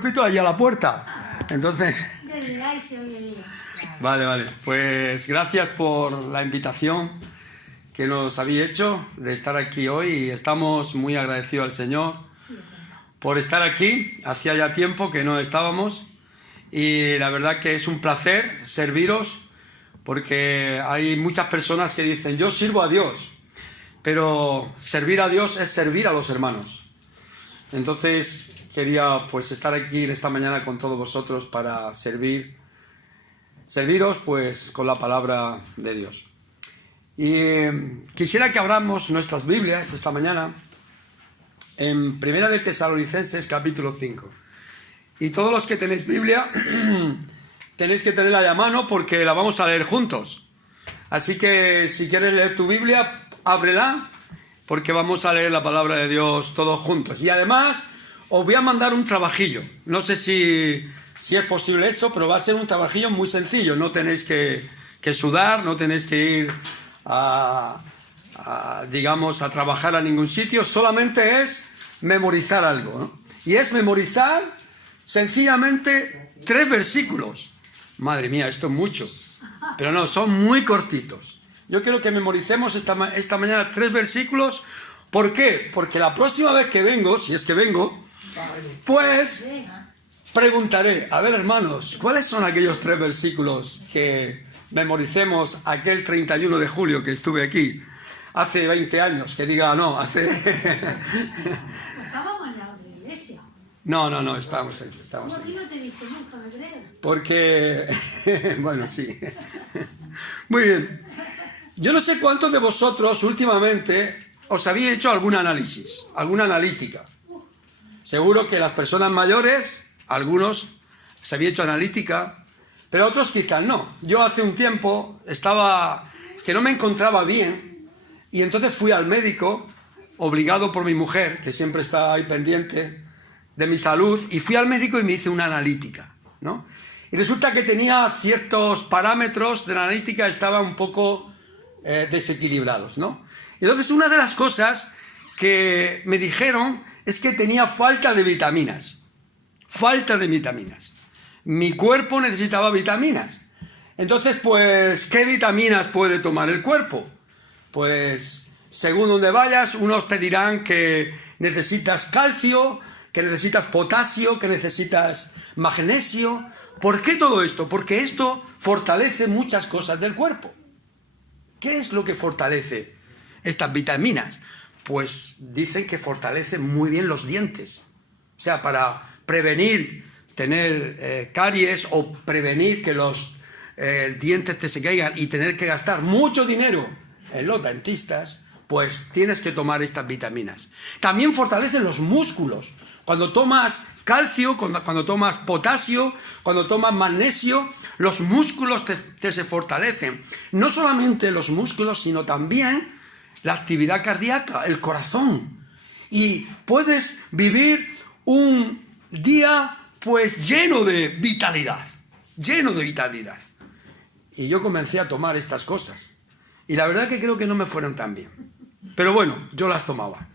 púlpito allí a la puerta. Entonces... Vale. Pues gracias por la invitación que nos habéis hecho de estar aquí hoy y estamos muy agradecidos al Señor por estar aquí. Hacía ya tiempo que no estábamos y la verdad que es un placer serviros porque hay muchas personas que dicen yo sirvo a Dios, pero servir a Dios es servir a los hermanos. Entonces quería pues estar aquí esta mañana con todos vosotros para serviros pues con la palabra de Dios. Y quisiera que abramos nuestras Biblias esta mañana en Primera de Tesalonicenses capítulo 5. Y todos los que tenéis Biblia tenéis que tenerla a mano porque la vamos a leer juntos. Así que si quieres leer tu Biblia, ábrela porque vamos a leer la palabra de Dios todos juntos. Y además os voy a mandar un trabajillo. No sé si es posible eso, pero va a ser un trabajillo muy sencillo. No tenéis que sudar, no tenéis que ir a trabajar a ningún sitio. Solamente es memorizar algo, ¿no? Y es memorizar sencillamente 3 versículos. Madre mía, esto es mucho. Pero no, son muy cortitos. Yo quiero que memoricemos esta mañana 3 versículos. ¿Por qué? Porque la próxima vez que vengo, si es que vengo, pues preguntaré, a ver hermanos, ¿cuáles son aquellos 3 versículos que memoricemos aquel 31 de julio que estuve aquí? Hace 20 años, que diga, no, hace... Estábamos en la iglesia. No, estábamos aquí. ¿Cómo aquí no te he visto nunca, me creo? Porque, bueno, sí. Muy bien. Yo no sé cuántos de vosotros últimamente os habéis hecho algún análisis, alguna analítica. Seguro que las personas mayores, algunos se habían hecho analítica, pero otros quizás no. Yo hace un tiempo que no me encontraba bien y entonces fui al médico, obligado por mi mujer, que siempre está ahí pendiente de mi salud, y fui al médico y me hice una analítica, ¿no? Y resulta que tenía ciertos parámetros de la analítica, estaban un poco desequilibrados, ¿no? Entonces una de las cosas que me dijeron es que tenía falta de vitaminas. Falta de vitaminas. Mi cuerpo necesitaba vitaminas. Entonces, pues, ¿qué vitaminas puede tomar el cuerpo? Pues, según donde vayas, unos te dirán que necesitas calcio, que necesitas potasio, que necesitas magnesio. ¿Por qué todo esto? Porque esto fortalece muchas cosas del cuerpo. ¿Qué es lo que fortalece estas vitaminas? Pues dicen que fortalece muy bien los dientes. O sea, para prevenir tener caries o prevenir que los dientes te se caigan y tener que gastar mucho dinero en los dentistas, pues tienes que tomar estas vitaminas. También fortalecen los músculos. Cuando tomas calcio, cuando tomas potasio, cuando tomas magnesio, los músculos te se fortalecen. No solamente los músculos, sino también la actividad cardíaca, el corazón. Y puedes vivir un día pues lleno de vitalidad. Y yo comencé a tomar estas cosas. Y la verdad que creo que no me fueron tan bien. Pero bueno, yo las tomaba.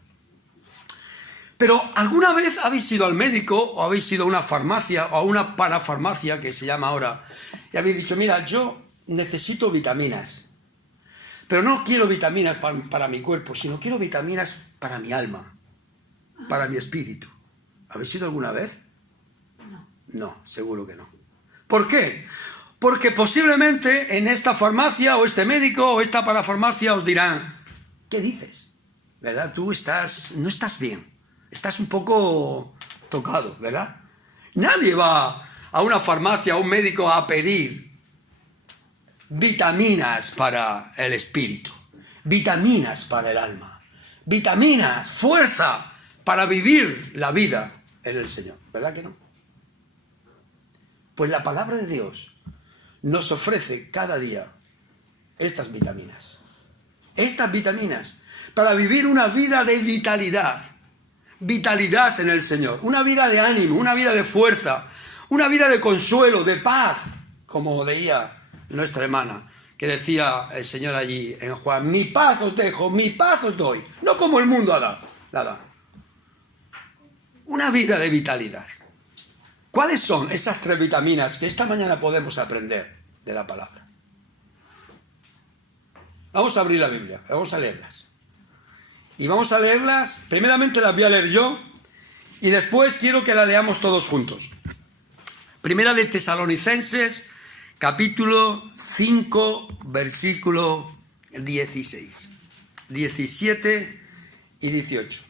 Pero ¿alguna vez habéis ido al médico o habéis ido a una farmacia o a una parafarmacia que se llama ahora y habéis dicho, mira, yo necesito vitaminas, pero no quiero vitaminas para mi cuerpo, sino quiero vitaminas para mi alma, para mi espíritu? ¿Habéis ido alguna vez? No, seguro que no. ¿Por qué? Porque posiblemente en esta farmacia o este médico o esta parafarmacia os dirán, ¿qué dices? ¿Verdad? Tú no estás bien. Estás un poco tocado, ¿verdad? Nadie va a una farmacia, a un médico a pedir vitaminas para el espíritu, vitaminas para el alma, vitaminas, fuerza para vivir la vida en el Señor. ¿Verdad que no? Pues la palabra de Dios nos ofrece cada día estas vitaminas para vivir una vida de vitalidad en el Señor, una vida de ánimo, una vida de fuerza, una vida de consuelo, de paz, como leía nuestra hermana, que decía el Señor allí en Juan, mi paz os dejo, mi paz os doy, no como el mundo la da. Una vida de vitalidad. ¿Cuáles son esas 3 vitaminas que esta mañana podemos aprender de la palabra? Vamos a abrir la Biblia, vamos a leerlas. Y vamos a leerlas, primeramente las voy a leer yo, y después quiero que las leamos todos juntos. Primera de Tesalonicenses, capítulo 5, versículo 16, 17 y 18.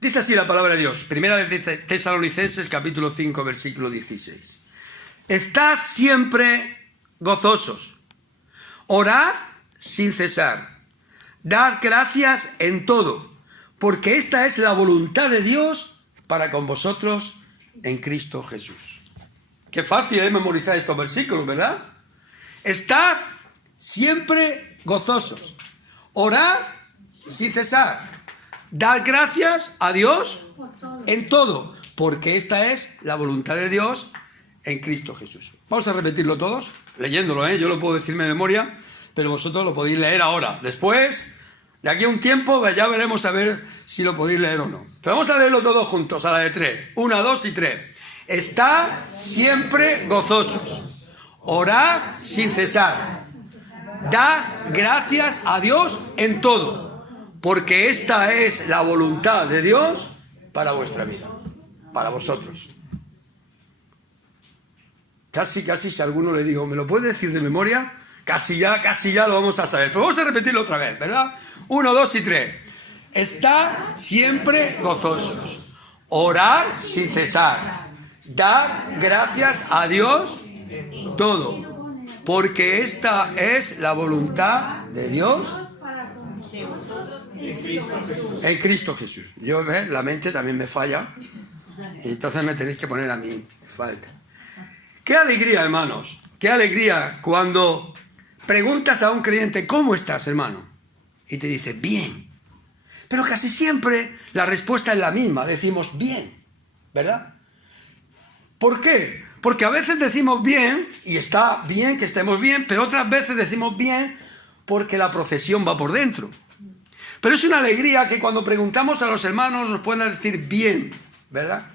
Dice así la palabra de Dios, primera de Tesalonicenses, capítulo 5, versículo 16. Estad siempre gozosos, orad sin cesar, dad gracias en todo, porque esta es la voluntad de Dios para con vosotros en Cristo Jesús. Qué fácil es memorizar estos versículos, ¿verdad? Estad siempre gozosos, orad sin cesar, dad gracias a Dios en todo, porque esta es la voluntad de Dios en Cristo Jesús. Vamos a repetirlo todos, leyéndolo, yo lo puedo decirme de memoria, pero vosotros lo podéis leer ahora. Después, de aquí a un tiempo, ya veremos a ver si lo podéis leer o no. Pero vamos a leerlo todos juntos, a la de 3. 1, 2 y 3. Estad siempre gozosos, orad sin cesar, dad gracias a Dios en todo, porque esta es la voluntad de Dios para vuestra vida, para vosotros. Casi, si a alguno le digo, ¿me lo puedes decir de memoria? Casi ya lo vamos a saber. Pero vamos a repetirlo otra vez, ¿verdad? 1, 2 y 3. Estad siempre gozosos, orad sin cesar, dar gracias a Dios todo, porque esta es la voluntad de Dios en Cristo Jesús. Yo, la mente también me falla, y entonces me tenéis que poner a mí falta. Qué alegría, hermanos, qué alegría cuando preguntas a un creyente, ¿cómo estás, hermano? Y te dice, bien. Pero casi siempre la respuesta es la misma, decimos bien, ¿verdad? ¿Por qué? Porque a veces decimos bien, y está bien que estemos bien, pero otras veces decimos bien porque la procesión va por dentro. Pero es una alegría que cuando preguntamos a los hermanos nos puedan decir bien, ¿verdad?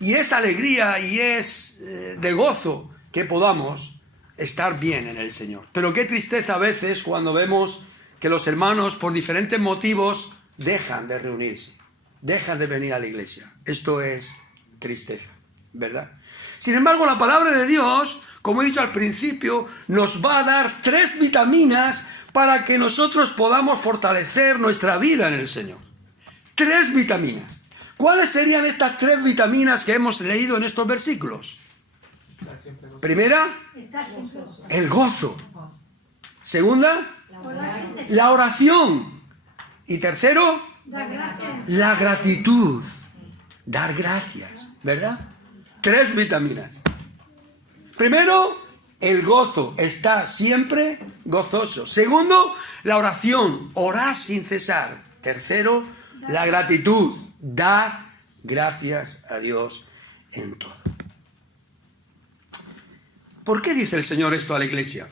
Y es alegría y es de gozo que podamos estar bien en el Señor. Pero qué tristeza a veces cuando vemos que los hermanos por diferentes motivos dejan de reunirse, dejan de venir a la iglesia. Esto es tristeza, ¿verdad? Sin embargo, la palabra de Dios, como he dicho al principio, nos va a dar 3 vitaminas para que nosotros podamos fortalecer nuestra vida en el Señor. 3 vitaminas. ¿Cuáles serían estas 3 vitaminas que hemos leído en estos versículos? Primera, el gozo. Segunda, la oración. Y tercero, la gratitud. Dar gracias, ¿verdad? 3 vitaminas. Primero, el gozo. Está siempre gozoso. Segundo, la oración. Orad sin cesar. Tercero, la gratitud. Dad gracias a Dios en todo. ¿Por qué dice el Señor esto a la iglesia?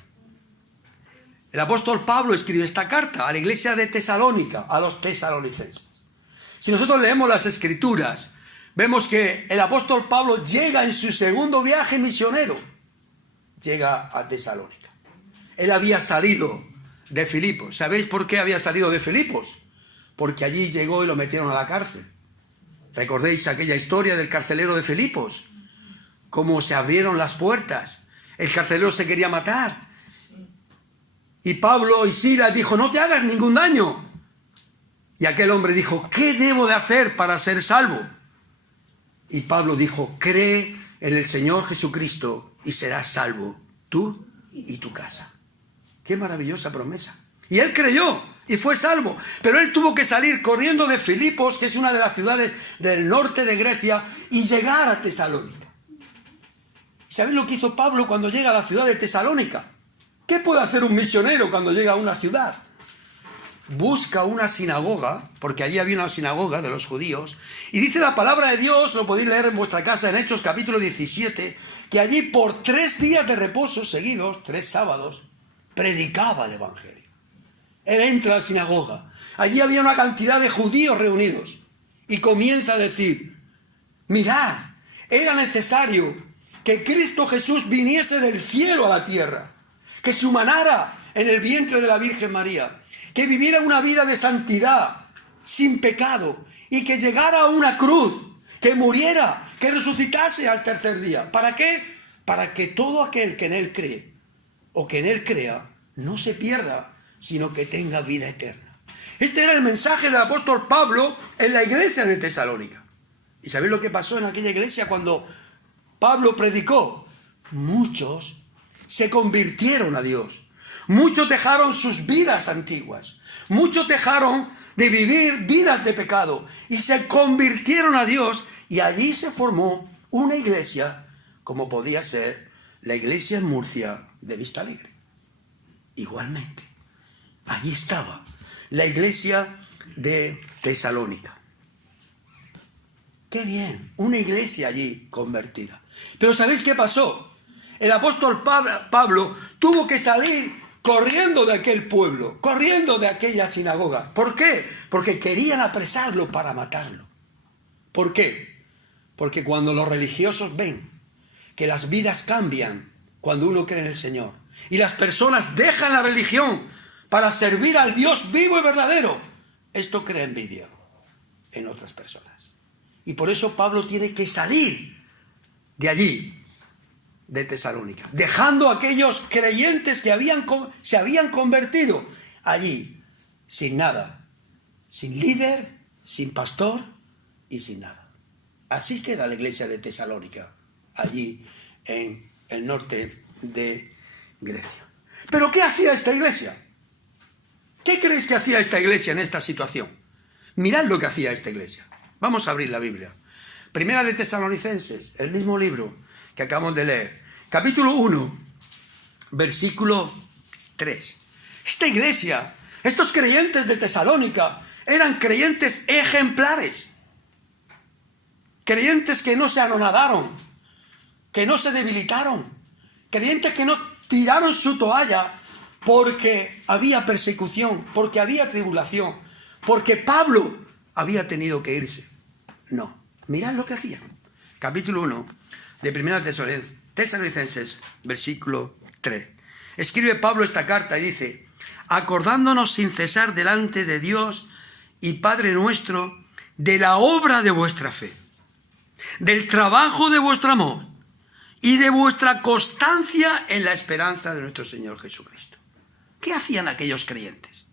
El apóstol Pablo escribe esta carta a la iglesia de Tesalónica, a los tesalonicenses. Si nosotros leemos las Escrituras, vemos que el apóstol Pablo llega en su segundo viaje misionero. Llega a Tesalónica. Él había salido de Filipos. ¿Sabéis por qué había salido de Filipos? Porque allí llegó y lo metieron a la cárcel. ¿Recordéis aquella historia del carcelero de Filipos? Cómo se abrieron las puertas. El carcelero se quería matar. Y Pablo y Silas dijo, no te hagas ningún daño. Y aquel hombre dijo, ¿qué debo de hacer para ser salvo? Y Pablo dijo, cree en el Señor Jesucristo y serás salvo, tú y tu casa. Qué maravillosa promesa. Y él creyó y fue salvo. Pero él tuvo que salir corriendo de Filipos, que es una de las ciudades del norte de Grecia, y llegar a Tesalónica. ¿Sabéis lo que hizo Pablo cuando llega a la ciudad de Tesalónica? ¿Qué puede hacer un misionero cuando llega a una ciudad? Busca una sinagoga, porque allí había una sinagoga de los judíos, y dice la palabra de Dios, lo podéis leer en vuestra casa en Hechos capítulo 17, que allí por 3 días de reposo seguidos, 3 sábados, predicaba el evangelio. Él entra a la sinagoga, allí había una cantidad de judíos reunidos, y comienza a decir, Mirad, era necesario que Cristo Jesús viniese del cielo a la tierra, que se humanara en el vientre de la Virgen María, que viviera una vida de santidad, sin pecado, y que llegara a una cruz, que muriera, que resucitase al tercer día. ¿Para qué? Para que todo aquel que en Él cree, o que en Él crea, no se pierda, sino que tenga vida eterna. Este era el mensaje del apóstol Pablo en la iglesia de Tesalónica. ¿Y sabéis lo que pasó en aquella iglesia cuando Pablo predicó? Muchos se convirtieron a Dios. Muchos dejaron sus vidas antiguas. Muchos dejaron de vivir vidas de pecado y se convirtieron a Dios, y allí se formó una iglesia como podía ser la iglesia en Murcia de Vista Alegre. Igualmente, allí estaba la iglesia de Tesalónica. ¡Qué bien! Una iglesia allí convertida. Pero ¿sabéis qué pasó? El apóstol Pablo tuvo que salir corriendo de aquel pueblo, corriendo de aquella sinagoga. ¿Por qué? Porque querían apresarlo para matarlo. ¿Por qué? Porque cuando los religiosos ven que las vidas cambian cuando uno cree en el Señor, y las personas dejan la religión para servir al Dios vivo y verdadero, esto crea envidia en otras personas. Y por eso Pablo tiene que salir de allí, de Tesalónica, dejando a aquellos creyentes que se habían convertido allí, sin nada, sin líder, sin pastor y sin nada. Así queda la iglesia de Tesalónica, allí en el norte de Grecia. ¿Pero qué hacía esta iglesia? ¿Qué creéis que hacía esta iglesia en esta situación? Mirad lo que hacía esta iglesia. Vamos a abrir la Biblia. Primera de Tesalonicenses, el mismo libro que acabamos de leer. Capítulo 1, versículo 3. Esta iglesia, estos creyentes de Tesalónica, eran creyentes ejemplares. Creyentes que no se anonadaron, que no se debilitaron. Creyentes que no tiraron su toalla porque había persecución, porque había tribulación, porque Pablo había tenido que irse. No, mirad lo que hacían. Capítulo 1 de Primera Tesalonicenses, versículo 3. Escribe Pablo esta carta y dice: acordándonos sin cesar delante de Dios y Padre nuestro de la obra de vuestra fe, del trabajo de vuestro amor y de vuestra constancia en la esperanza de nuestro Señor Jesucristo. ¿Qué hacían aquellos creyentes?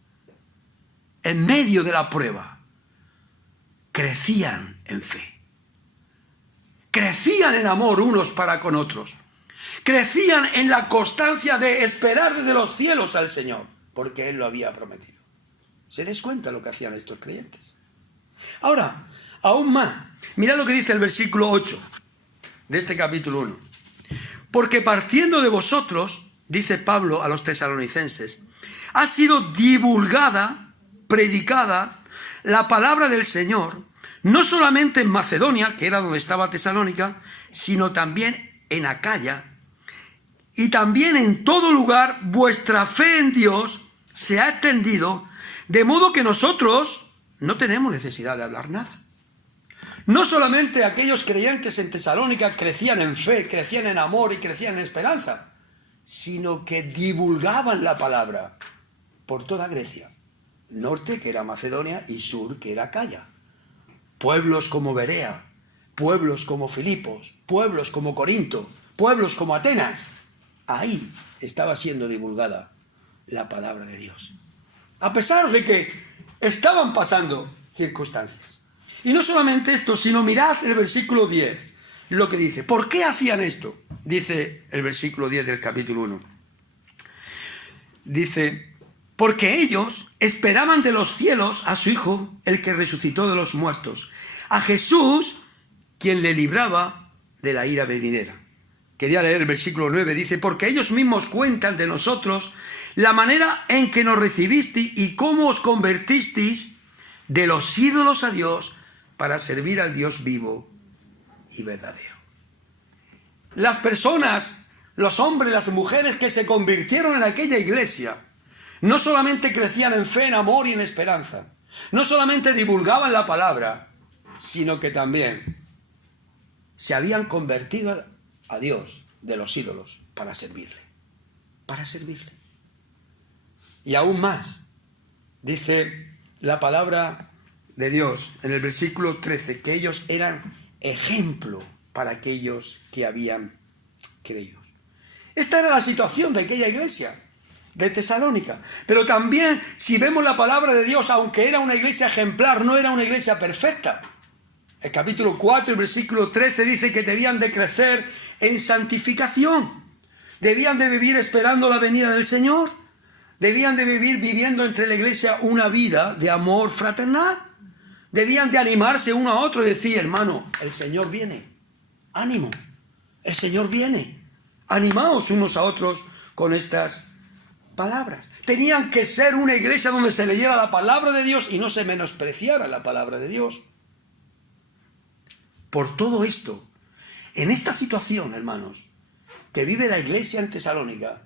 En medio de la prueba, crecían en fe. Crecían en amor unos para con otros. Crecían en la constancia de esperar desde los cielos al Señor, porque Él lo había prometido. ¿Se des cuenta lo que hacían estos creyentes? Ahora, aún más, mirad lo que dice el versículo 8 de este capítulo 1. Porque partiendo de vosotros, dice Pablo a los tesalonicenses, ha sido divulgada, predicada, la palabra del Señor, no solamente en Macedonia, que era donde estaba Tesalónica, sino también en Acaya, y también en todo lugar vuestra fe en Dios se ha extendido, de modo que nosotros no tenemos necesidad de hablar nada. No solamente aquellos creyentes en Tesalónica crecían en fe, crecían en amor y crecían en esperanza, sino que divulgaban la palabra por toda Grecia, norte que era Macedonia y sur que era Acaya. Pueblos como Berea, pueblos como Filipos, pueblos como Corinto, pueblos como Atenas. Ahí estaba siendo divulgada la palabra de Dios. A pesar de que estaban pasando circunstancias. Y no solamente esto, sino mirad el versículo 10, lo que dice. ¿Por qué hacían esto? Dice el versículo 10 del capítulo 1. Dice: porque ellos esperaban de los cielos a su Hijo, el que resucitó de los muertos, a Jesús, quien le libraba de la ira venidera. Quería leer el versículo 9, dice: porque ellos mismos cuentan de nosotros la manera en que nos recibisteis y cómo os convertisteis de los ídolos a Dios para servir al Dios vivo y verdadero. Las personas, los hombres, las mujeres que se convirtieron en aquella iglesia, no solamente crecían en fe, en amor y en esperanza, no solamente divulgaban la palabra, sino que también se habían convertido a Dios de los ídolos para servirle. Para servirle. Y aún más, dice la palabra de Dios en el versículo 13, que ellos eran ejemplo para aquellos que habían creído. Esta era la situación de aquella iglesia de Tesalónica. Pero también, si vemos la palabra de Dios, aunque era una iglesia ejemplar, no era una iglesia perfecta. El capítulo 4, el versículo 13 dice que debían de crecer en santificación. Debían de vivir esperando la venida del Señor. Debían de vivir viviendo entre la iglesia una vida de amor fraternal. Debían de animarse uno a otro y decir, hermano, el Señor viene. Ánimo, el Señor viene. Animaos unos a otros con estas palabras. Tenían que ser una iglesia donde se leyera la palabra de Dios y no se menospreciara la palabra de Dios. Por todo esto, en esta situación, hermanos, que vive la iglesia en Tesalónica,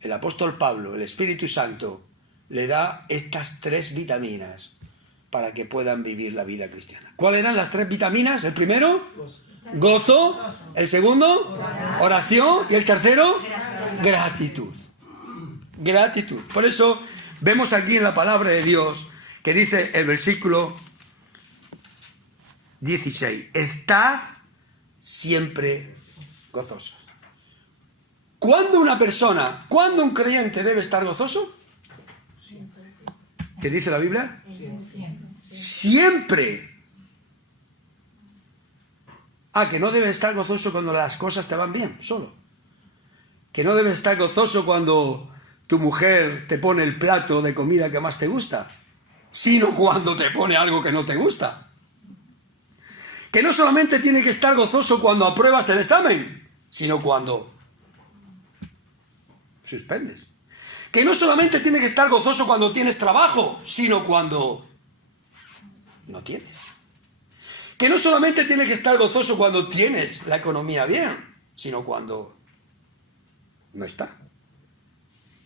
el apóstol Pablo, el Espíritu Santo, le da estas 3 vitaminas para que puedan vivir la vida cristiana. ¿Cuáles eran las 3 vitaminas? El primero, gozo. El segundo, oración. Y el tercero, gratitud. Gratitud. Por eso vemos aquí en la palabra de Dios que dice el versículo 16, estad siempre gozosos. ¿Cuándo una persona, cuándo un creyente debe estar gozoso? ¿Qué dice la Biblia? Siempre. Que no debe estar gozoso cuando las cosas te van bien, solo. Que no debe estar gozoso cuando tu mujer te pone el plato de comida que más te gusta, sino cuando te pone algo que no te gusta. Que no solamente tiene que estar gozoso cuando apruebas el examen, sino cuando suspendes. Que no solamente tiene que estar gozoso cuando tienes trabajo, sino cuando no tienes. Que no solamente tiene que estar gozoso cuando tienes la economía bien, sino cuando no está.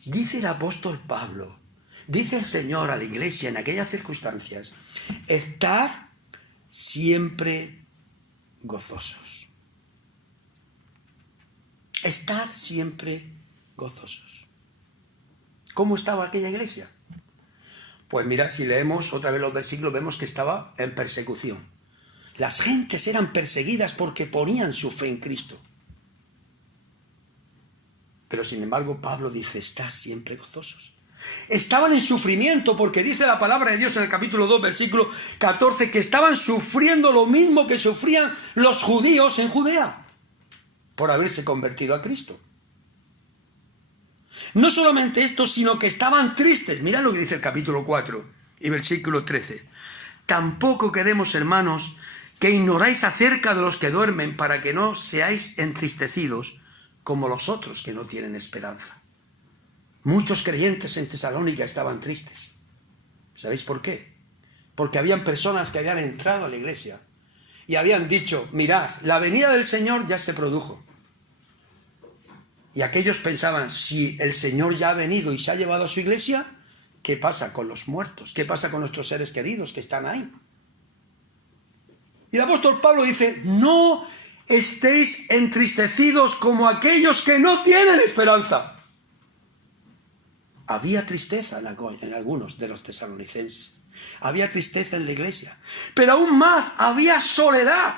Dice el apóstol Pablo, dice el Señor a la iglesia en aquellas circunstancias, estad siempre gozosos. Estad siempre gozosos. ¿Cómo estaba aquella iglesia? Pues mira, si leemos otra vez los versículos, vemos que estaba en persecución. Las gentes eran perseguidas porque ponían su fe en Cristo. Pero sin embargo, Pablo dice, estad siempre gozosos. Estaban en sufrimiento porque dice la palabra de Dios en el capítulo 2, versículo 14, que estaban sufriendo lo mismo que sufrían los judíos en Judea por haberse convertido a Cristo. No solamente esto, sino que estaban tristes. Mirad lo que dice el capítulo 4 y versículo 13. Tampoco queremos, hermanos, que ignoráis acerca de los que duermen, para que no seáis entristecidos como los otros que no tienen esperanza. Muchos creyentes en Tesalónica estaban tristes. ¿Sabéis por qué? Porque habían personas que habían entrado a la iglesia y habían dicho, mirad, la venida del Señor ya se produjo. Y aquellos pensaban, si el Señor ya ha venido y se ha llevado a su iglesia, ¿qué pasa con los muertos? ¿Qué pasa con nuestros seres queridos que están ahí? Y el apóstol Pablo dice, no estéis entristecidos como aquellos que no tienen esperanza. Había tristeza en algunos de los tesalonicenses. Había tristeza en la iglesia. Pero aún más, había soledad.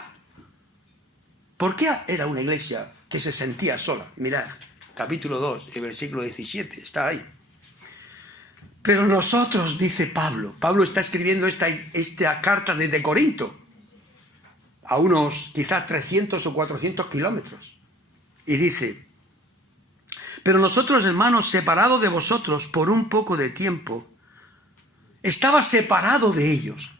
¿Por qué era una iglesia que se sentía sola? Mirad, capítulo 2, el versículo 17, está ahí. Pero nosotros, dice Pablo está escribiendo esta carta desde Corinto, a unos quizás 300 o 400 kilómetros. Y dice, pero nosotros, hermanos, separados de vosotros por un poco de tiempo, estaba separado de ellos.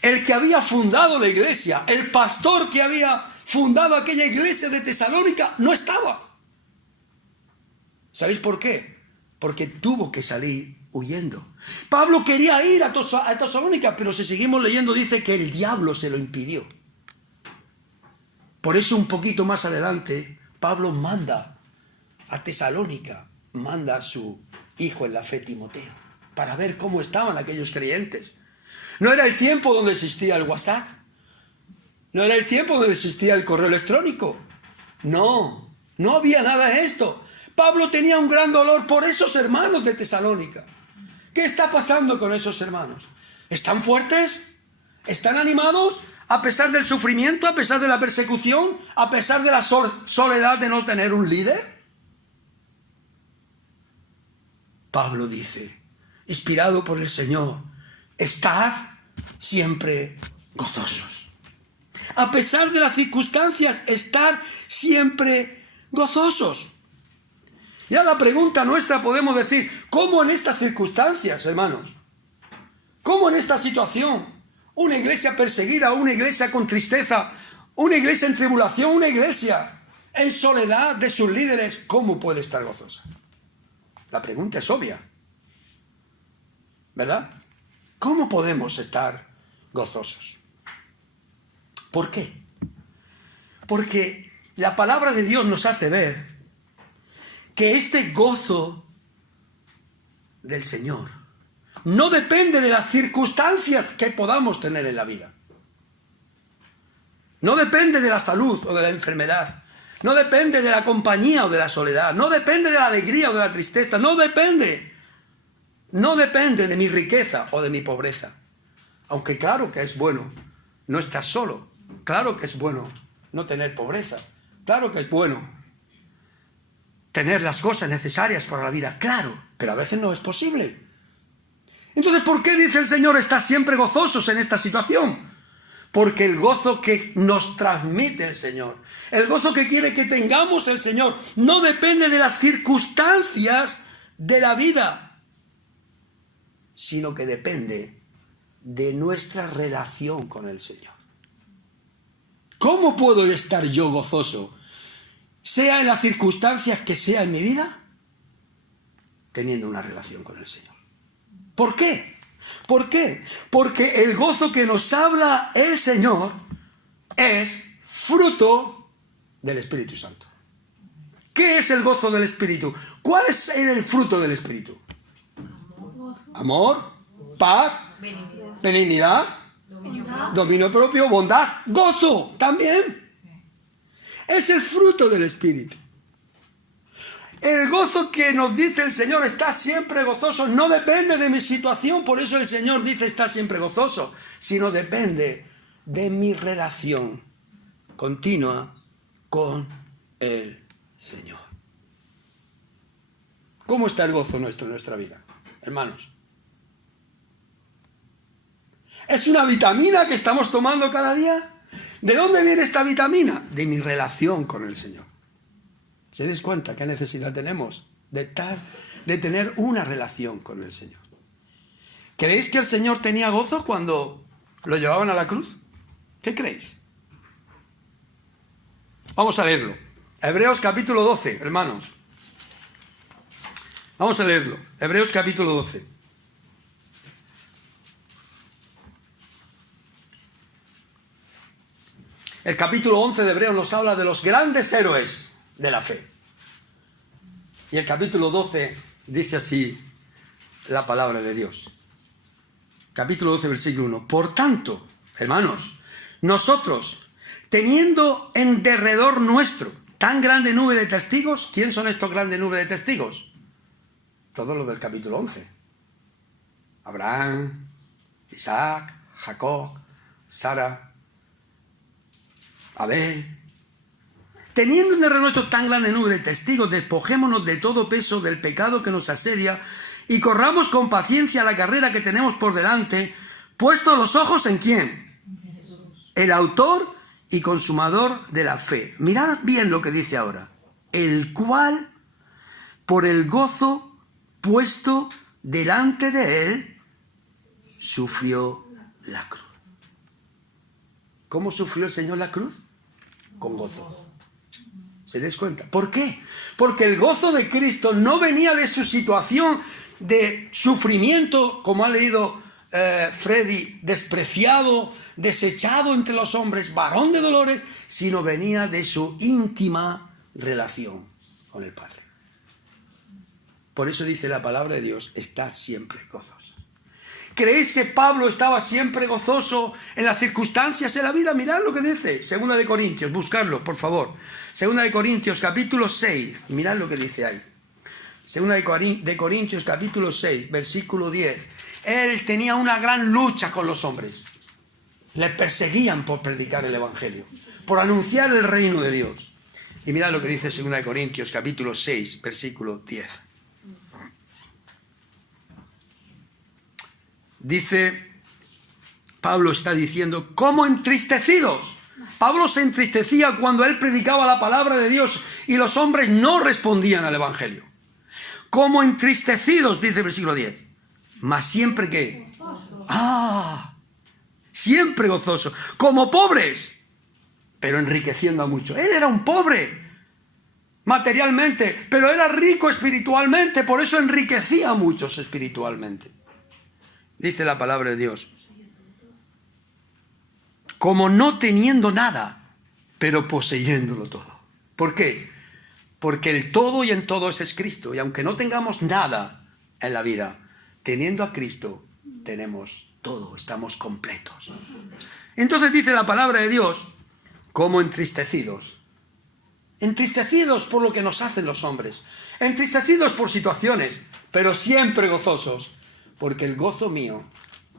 El que había fundado la iglesia, el pastor que había fundado aquella iglesia de Tesalónica, no estaba. ¿Sabéis por qué? Porque tuvo que salir huyendo. Pablo quería ir a Tesalónica, pero si seguimos leyendo dice que el diablo se lo impidió. Por eso un poquito más adelante, Pablo manda a Tesalónica, manda a su hijo en la fe, Timoteo, para ver cómo estaban aquellos creyentes. No era el tiempo donde existía el WhatsApp, No era el tiempo donde existía el correo electrónico. No, no había nada de esto. Pablo tenía un gran dolor por esos hermanos de Tesalónica. ¿Qué está pasando con esos hermanos? ¿Están fuertes? ¿Están animados? A pesar del sufrimiento, a pesar de la persecución, a pesar de la soledad de no tener un líder. Pablo dice, inspirado por el Señor, estad siempre gozosos. A pesar de las circunstancias, estar siempre gozosos. Ya la pregunta nuestra podemos decir, ¿cómo en estas circunstancias, hermanos? ¿Cómo en esta situación? Una iglesia perseguida, una iglesia con tristeza, una iglesia en tribulación, una iglesia en soledad de sus líderes, ¿cómo puede estar gozosa? La pregunta es obvia, ¿verdad? ¿Cómo podemos estar gozosos? ¿Por qué? Porque la palabra de Dios nos hace ver que este gozo del Señor no depende de las circunstancias que podamos tener en la vida. No depende de la salud o de la enfermedad. No depende de la compañía o de la soledad. No depende de la alegría o de la tristeza. No depende. No depende de mi riqueza o de mi pobreza. Aunque claro que es bueno no estar solo. Claro que es bueno no tener pobreza. Claro que es bueno tener las cosas necesarias para la vida. Claro, pero a veces no es posible. Entonces, ¿por qué dice el Señor está siempre gozosos en esta situación? Porque el gozo que nos transmite el Señor, el gozo que quiere que tengamos el Señor, no depende de las circunstancias de la vida, sino que depende de nuestra relación con el Señor. ¿Cómo puedo estar yo gozoso, sea en las circunstancias que sea en mi vida, teniendo una relación con el Señor? ¿Por qué? ¿Por qué? Porque el gozo que nos habla el Señor es fruto del Espíritu Santo. ¿Qué es el gozo del Espíritu? ¿Cuál es el fruto del Espíritu? Amor, paz, benignidad, dominio propio, bondad, gozo también. Es el fruto del Espíritu. El gozo que nos dice el Señor está siempre gozoso no depende de mi situación, por eso el Señor dice está siempre gozoso, sino depende de mi relación continua con el Señor. ¿Cómo está el gozo nuestro en nuestra vida, hermanos? ¿Es una vitamina que estamos tomando cada día? ¿De dónde viene esta vitamina? De mi relación con el Señor. ¿Se des cuenta qué necesidad tenemos de tener una relación con el Señor? ¿Creéis que el Señor tenía gozo cuando lo llevaban a la cruz? ¿Qué creéis? Vamos a leerlo. Hebreos capítulo 12, hermanos. Vamos a leerlo. Hebreos capítulo 12. El capítulo 11 de Hebreos nos habla de los grandes héroes de la fe. Y el capítulo 12 dice así la palabra de Dios. Capítulo 12, versículo 1. Por tanto, hermanos, nosotros, teniendo en derredor nuestro tan grande nube de testigos, ¿quién son estos grandes nubes de testigos? Todos los del capítulo 11. Abraham, Isaac, Jacob, Sara, Abel. Teniendo en derredor nuestro tan grande nube de testigos, despojémonos de todo peso del pecado que nos asedia y corramos con paciencia la carrera que tenemos por delante, puestos los ojos ¿en quién? Jesús. El autor y consumador de la fe. Mirad bien lo que dice ahora. El cual, por el gozo puesto delante de él, sufrió la cruz. ¿Cómo sufrió el Señor la cruz? Con gozo. ¿Se des cuenta? ¿Por qué? Porque el gozo de Cristo no venía de su situación de sufrimiento, como ha leído Freddy, despreciado, desechado entre los hombres, varón de dolores, sino venía de su íntima relación con el Padre. Por eso dice la palabra de Dios, estad siempre gozosos. ¿Creéis que Pablo estaba siempre gozoso en las circunstancias de la vida? Mirad lo que dice, 2 de Corintios, buscarlo, por favor. 2 de Corintios, capítulo 6, mirad lo que dice ahí. 2 de Corintios, capítulo 6, versículo 10. Él tenía una gran lucha con los hombres. Le perseguían por predicar el Evangelio, por anunciar el reino de Dios. Y mirad lo que dice 2 de Corintios, capítulo 6, versículo 10. Dice, Pablo está diciendo, ¿cómo entristecidos? Pablo se entristecía cuando él predicaba la palabra de Dios y los hombres no respondían al Evangelio. ¿Cómo entristecidos? Dice el versículo 10. Mas siempre que... siempre gozoso. Como pobres, pero enriqueciendo a muchos. Él era un pobre materialmente, pero era rico espiritualmente, por eso enriquecía a muchos espiritualmente. Dice la palabra de Dios. Como no teniendo nada, pero poseyéndolo todo. ¿Por qué? Porque el todo y en todos es Cristo. Y aunque no tengamos nada en la vida, teniendo a Cristo, tenemos todo, estamos completos. Entonces dice la palabra de Dios, como entristecidos. Entristecidos por lo que nos hacen los hombres. Entristecidos por situaciones, pero siempre gozosos. Porque el gozo mío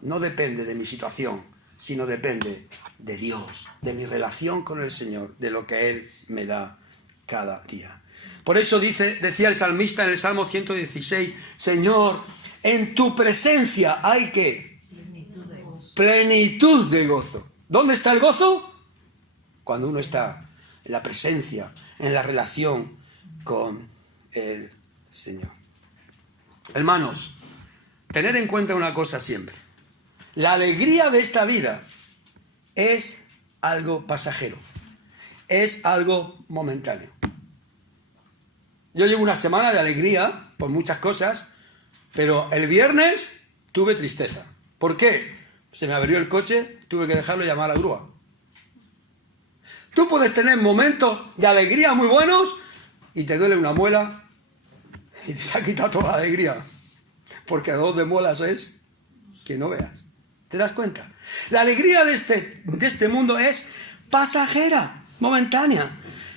no depende de mi situación, sino depende de Dios, de mi relación con el Señor, de lo que Él me da cada día. Por eso decía el salmista en el Salmo 116, Señor, en tu presencia hay ¿qué? Plenitud de gozo. ¿Dónde está el gozo? Cuando uno está en la presencia, en la relación con el Señor. Hermanos, tener en cuenta una cosa siempre. La alegría de esta vida es algo pasajero. Es algo momentáneo. Yo llevo una semana de alegría por muchas cosas, pero el viernes tuve tristeza. ¿Por qué? Se me abrió el coche, tuve que dejarlo llamar a la grúa. Tú puedes tener momentos de alegría muy buenos y te duele una muela y te ha quitado toda la alegría. Porque a 2 de muelas es que no veas. ¿Te das cuenta? La alegría de este mundo es pasajera, momentánea.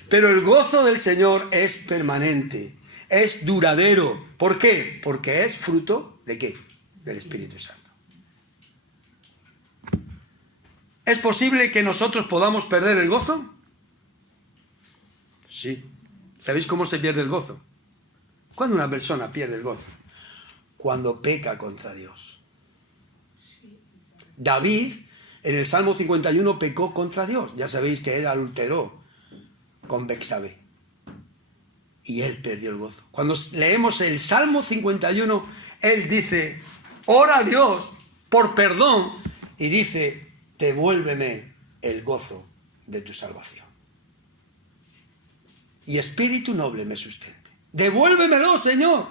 Pero el gozo del Señor es permanente, es duradero. ¿Por qué? Porque es fruto ¿de qué? Del Espíritu Santo. ¿Es posible que nosotros podamos perder el gozo? Sí. ¿Sabéis cómo se pierde el gozo? ¿Cuándo una persona pierde el gozo? Cuando peca contra Dios. David, en el Salmo 51, pecó contra Dios. Ya sabéis que él adulteró con Betsabé. Y él perdió el gozo. Cuando leemos el Salmo 51, él dice, ora a Dios por perdón, y dice, devuélveme el gozo de tu salvación. Y espíritu noble me sustente. Devuélvemelo, Señor.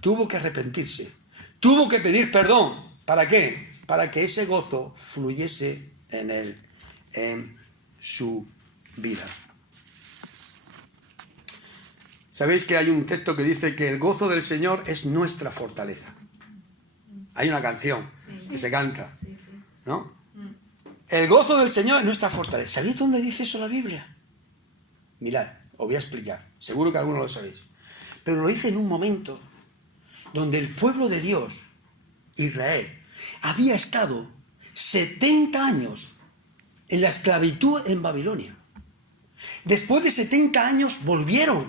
Tuvo que arrepentirse. Tuvo que pedir perdón. ¿Para qué? Para que ese gozo fluyese en él, en su vida. Sabéis que hay un texto que dice que el gozo del Señor es nuestra fortaleza. Hay una canción que se canta, ¿no? El gozo del Señor es nuestra fortaleza. ¿Sabéis dónde dice eso la Biblia? Mirad, os voy a explicar. Seguro que algunos lo sabéis. Pero lo dice en un momento donde el pueblo de Dios, Israel, había estado 70 años en la esclavitud en Babilonia. Después de 70 años volvieron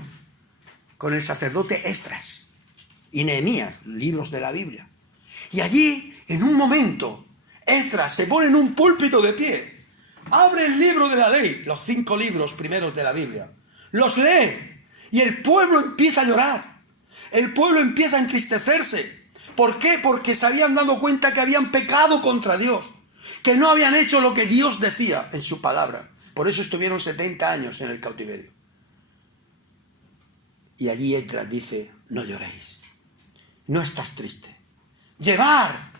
con el sacerdote Esdras y Nehemías, libros de la Biblia. Y allí, en un momento, Esdras se pone en un púlpito de pie, abre el libro de la ley, los 5 libros primeros de la Biblia, los lee y el pueblo empieza a llorar. El pueblo empieza a entristecerse. ¿Por qué? Porque se habían dado cuenta que habían pecado contra Dios, que no habían hecho lo que Dios decía en su palabra. Por eso estuvieron 70 años en el cautiverio. Y allí Esdras dice, no lloréis, no estás triste. Llevar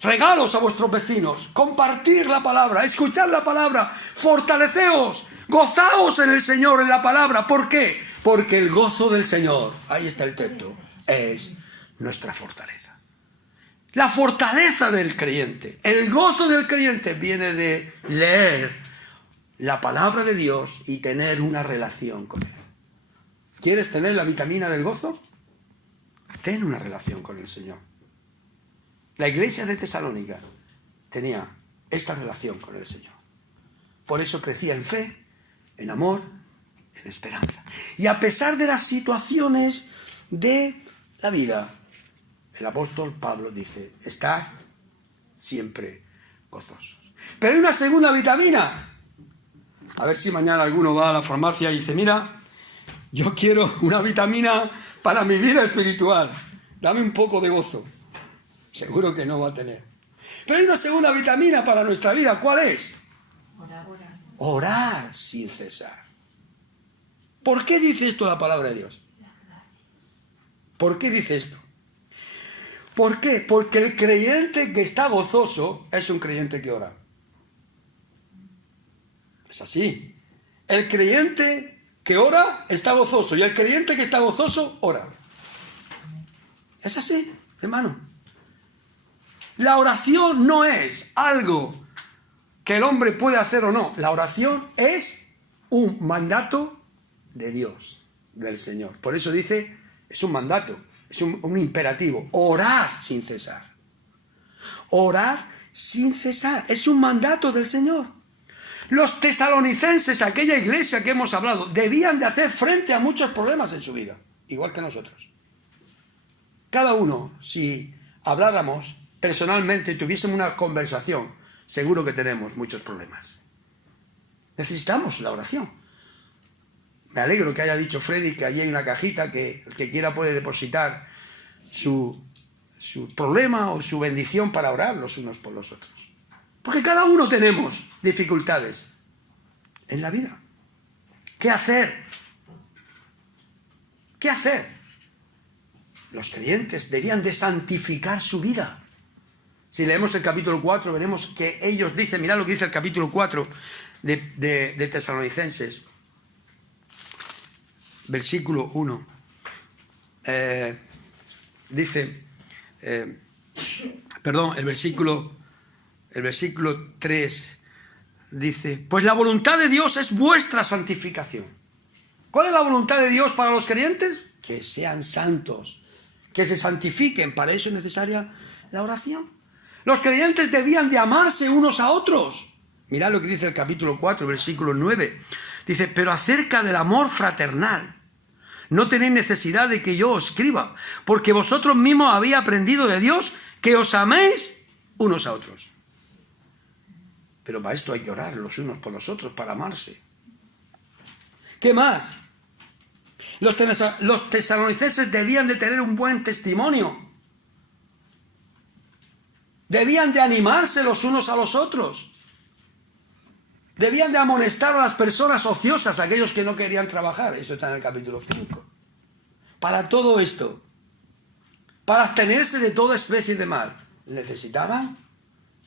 regalos a vuestros vecinos, compartir la palabra, escuchar la palabra, fortaleceos, gozaos en el Señor, en la palabra. ¿Por qué? Porque el gozo del Señor, ahí está el texto, es nuestra fortaleza. La fortaleza del creyente, el gozo del creyente viene de leer la palabra de Dios y tener una relación con Él. ¿Quieres tener la vitamina del gozo? Ten una relación con el Señor. La iglesia de Tesalónica tenía esta relación con el Señor. Por eso crecía en fe, en amor, en esperanza. Y a pesar de las situaciones de la vida, el apóstol Pablo dice, estad siempre gozosos. Pero hay una segunda vitamina. A ver si mañana alguno va a la farmacia y dice, mira, yo quiero una vitamina para mi vida espiritual. Dame un poco de gozo. Seguro que no va a tener. Pero hay una segunda vitamina para nuestra vida. ¿Cuál es? Orar sin cesar. ¿Por qué dice esto la palabra de Dios? ¿Por qué dice esto? ¿Por qué? Porque el creyente que está gozoso es un creyente que ora. Es así. El creyente que ora está gozoso y el creyente que está gozoso ora. Es así, hermano. La oración no es algo que el hombre puede hacer o no. La oración es un mandato de Dios, del Señor. Por eso dice, es un mandato, es un imperativo. Orad sin cesar. Orad sin cesar. Es un mandato del Señor. Los tesalonicenses, aquella iglesia que hemos hablado, debían de hacer frente a muchos problemas en su vida, igual que nosotros. Cada uno, si habláramos personalmente y tuviésemos una conversación, seguro que tenemos muchos problemas. Necesitamos la oración. Me alegro que haya dicho Freddy que allí hay una cajita que el que quiera puede depositar su problema o su bendición para orar los unos por los otros. Porque cada uno tenemos dificultades en la vida. ¿Qué hacer? ¿Qué hacer? Los creyentes debían de santificar su vida. Si leemos el capítulo 4, veremos que ellos dicen, mirad lo que dice el capítulo 4 de Tesalonicenses, versículo 1. Dice, el versículo 3 dice, pues la voluntad de Dios es vuestra santificación. ¿Cuál es la voluntad de Dios para los creyentes? Que sean santos, que se santifiquen. Para eso es necesaria la oración. Los creyentes debían de amarse unos a otros. Mirad lo que dice el capítulo 4, versículo 9. Dice, pero acerca del amor fraternal, no tenéis necesidad de que yo os escriba, porque vosotros mismos habéis aprendido de Dios que os améis unos a otros. Pero para esto hay que orar los unos por los otros, para amarse. ¿Qué más? Los tesalonicenses debían de tener un buen testimonio. Debían de animarse los unos a los otros. Debían de amonestar a las personas ociosas, a aquellos que no querían trabajar. Esto está en el capítulo 5. Para todo esto, para abstenerse de toda especie de mal, necesitaban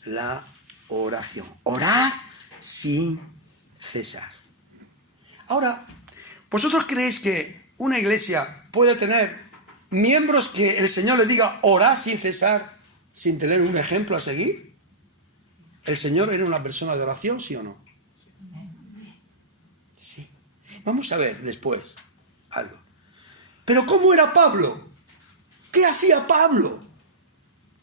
la oración. Orad sin cesar. Ahora, ¿vosotros creéis que una iglesia puede tener miembros que el Señor les diga orad sin cesar sin tener un ejemplo a seguir? ¿El Señor era una persona de oración, sí o no? Sí. Vamos a ver después algo. Pero ¿cómo era Pablo? ¿Qué hacía Pablo?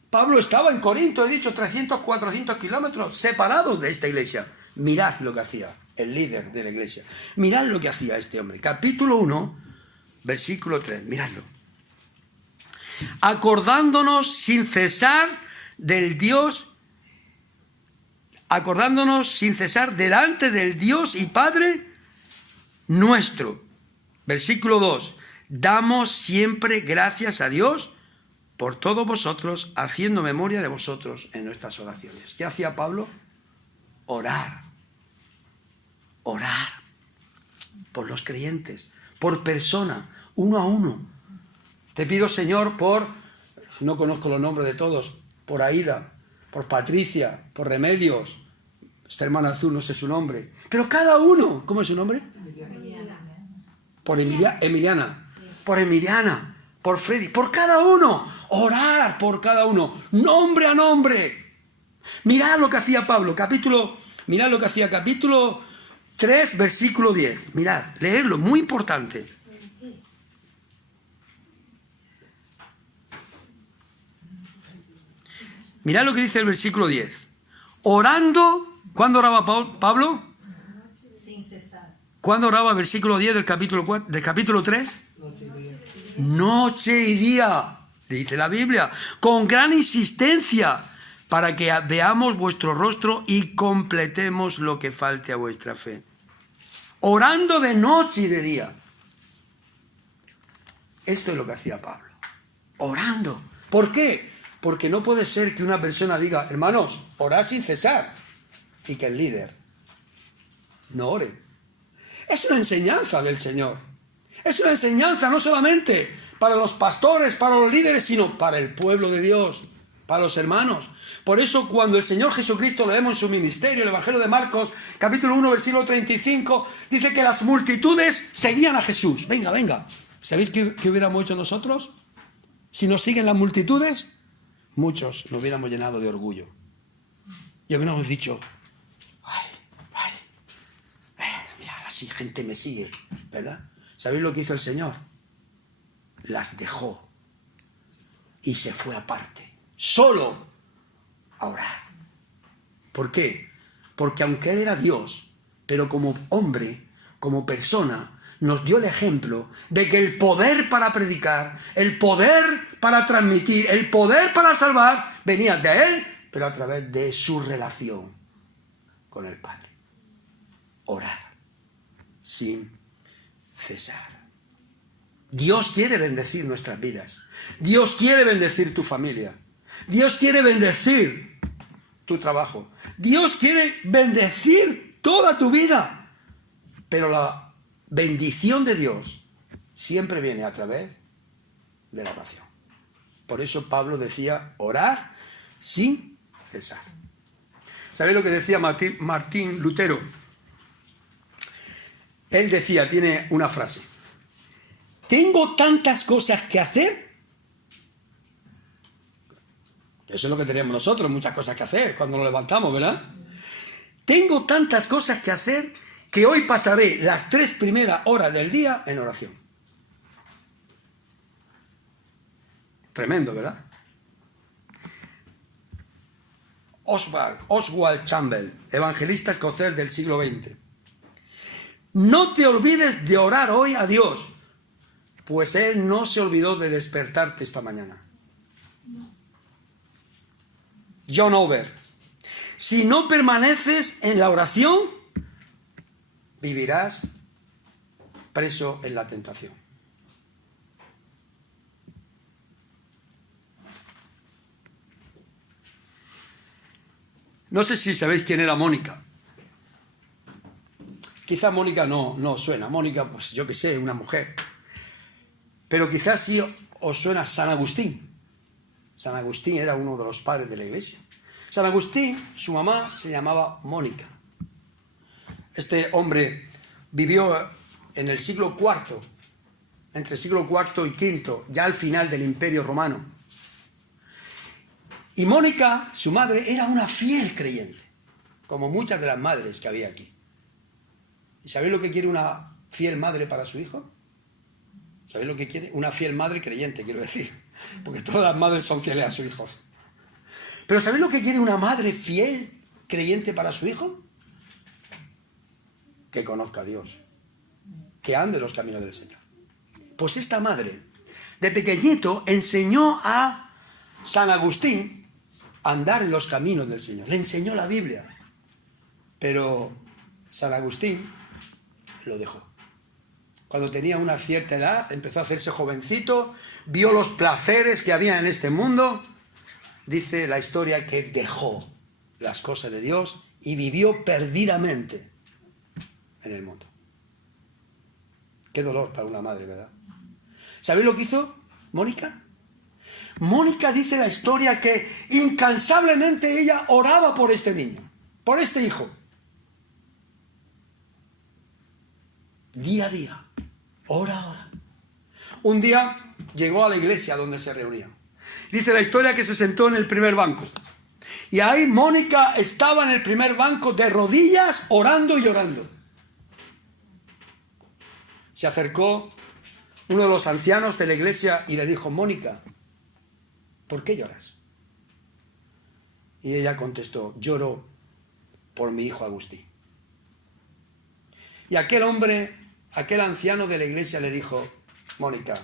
Pablo estaba en Corinto, he dicho, 300, 400 kilómetros separados de esta iglesia. Mirad lo que hacía el líder de la iglesia. Mirad lo que hacía este hombre. Capítulo 1, versículo 3. Miradlo. Acordándonos sin cesar del Dios, acordándonos sin cesar delante del Dios y Padre nuestro. Versículo 2. Damos siempre gracias a Dios por todos vosotros, haciendo memoria de vosotros en nuestras oraciones. ¿Qué hacía Pablo? Orar. Orar por los creyentes, por persona, uno a uno. Te pido, Señor, no conozco los nombres de todos, por Aida, por Patricia, por Remedios, esta hermana azul, no sé su nombre, pero cada uno, ¿cómo es su nombre? Por Emiliana, por Emiliana, por Freddy, por cada uno. Orar por cada uno, nombre a nombre. Mirad lo que hacía Pablo, mirad lo que hacía capítulo 3, versículo 10. Mirad, leedlo, muy importante. Mirad lo que dice el versículo 10. Orando, ¿cuándo oraba Pablo? Sin cesar. ¿Cuándo oraba? Versículo 10 del capítulo 3. Noche y día, dice la Biblia, con gran insistencia, para que veamos vuestro rostro y completemos lo que falte a vuestra fe. Orando de noche y de día. Esto es lo que hacía Pablo. Orando. ¿Por qué? Porque no puede ser que una persona diga, hermanos, orad sin cesar, y que el líder no ore. Es una enseñanza del Señor. Es una enseñanza no solamente para los pastores, para los líderes, sino para el pueblo de Dios, para los hermanos. Por eso cuando el Señor Jesucristo lo vemos en su ministerio, el Evangelio de Marcos, capítulo 1, versículo 35, dice que las multitudes seguían a Jesús. Venga, venga. ¿Sabéis qué hubiéramos hecho nosotros? Si nos siguen las multitudes, muchos nos hubiéramos llenado de orgullo. Y hubiéramos dicho, mira, así gente me sigue, ¿verdad? ¿Sabéis lo que hizo el Señor? Las dejó y se fue aparte, solo a orar. ¿Por qué? Porque aunque Él era Dios, pero como hombre, como persona, nos dio el ejemplo de que el poder para predicar, el poder para transmitir, el poder para salvar, venía de Él, pero a través de su relación con el Padre. Orar sin cesar. Dios quiere bendecir nuestras vidas. Dios quiere bendecir tu familia. Dios quiere bendecir tu trabajo. Dios quiere bendecir toda tu vida. Pero la bendición de Dios siempre viene a través de la oración. Por eso Pablo decía, orad sin cesar. ¿Sabéis lo que decía Martín Lutero? Él decía, tiene una frase: tengo tantas cosas que hacer. Eso es lo que teníamos nosotros, muchas cosas que hacer cuando nos levantamos, ¿verdad? Tengo tantas cosas que hacer que hoy pasaré las 3 primeras horas del día en oración. Tremendo, ¿verdad? Oswald Campbell, evangelista escocés del siglo XX. No te olvides de orar hoy a Dios, pues Él no se olvidó de despertarte esta mañana. John Over. Si no permaneces en la oración, vivirás preso en la tentación. No sé si sabéis quién era Mónica. Quizá Mónica no suena. Mónica, pues yo qué sé, una mujer. Pero quizás sí os suena San Agustín. San Agustín era uno de los padres de la iglesia. San Agustín, su mamá se llamaba Mónica. Este hombre vivió en el siglo IV, entre el siglo IV y V, ya al final del Imperio Romano. Y Mónica, su madre, era una fiel creyente, como muchas de las madres que había aquí. ¿Y sabéis lo que quiere una fiel madre para su hijo? ¿Sabéis lo que quiere? Una fiel madre creyente, quiero decir. Porque todas las madres son fieles a sus hijos. Pero ¿sabéis lo que quiere una madre fiel, creyente para su hijo? Que conozca a Dios. Que ande los caminos del Señor. Pues esta madre, de pequeñito, enseñó a San Agustín a andar en los caminos del Señor. Le enseñó la Biblia. Pero San Agustín lo dejó. Cuando tenía una cierta edad, empezó a hacerse jovencito, vio los placeres que había en este mundo. Dice la historia que dejó las cosas de Dios y vivió perdidamente en el mundo. Qué dolor para una madre, ¿verdad? ¿Sabéis lo que hizo Mónica? Mónica dice la historia que incansablemente ella oraba por este niño, por este hijo. Día a día, hora a hora. Un día llegó a la iglesia donde se reunían. Dice la historia que se sentó en el primer banco. Y ahí Mónica estaba en el primer banco de rodillas, orando y llorando. Se acercó uno de los ancianos de la iglesia y le dijo: Mónica, ¿por qué lloras? Y ella contestó: lloro por mi hijo Agustín. Y aquel hombre, aquel anciano de la iglesia le dijo: Mónica,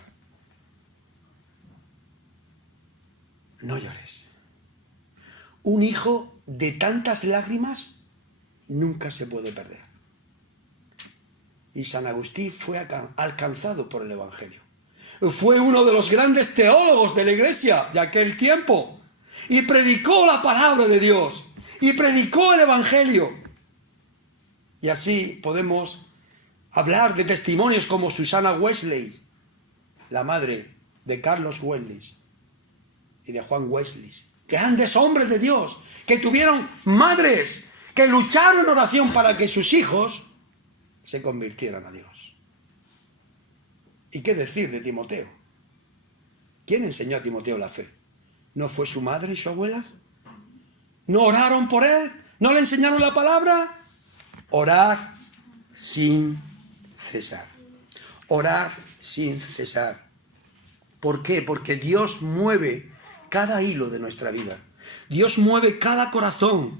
no llores. Un hijo de tantas lágrimas nunca se puede perder. Y San Agustín fue alcanzado por el Evangelio. Fue uno de los grandes teólogos de la iglesia de aquel tiempo. Y predicó la palabra de Dios. Y predicó el Evangelio. Y así podemos hablar de testimonios como Susana Wesley, la madre de Carlos Wesley y de Juan Wesley. Grandes hombres de Dios que tuvieron madres que lucharon en oración para que sus hijos se convirtieran a Dios. ¿Y qué decir de Timoteo? ¿Quién enseñó a Timoteo la fe? ¿No fue su madre y su abuela? ¿No oraron por él? ¿No le enseñaron la palabra? Orad sin cesar. Orad sin cesar. ¿Por qué? Porque Dios mueve cada hilo de nuestra vida. Dios mueve cada corazón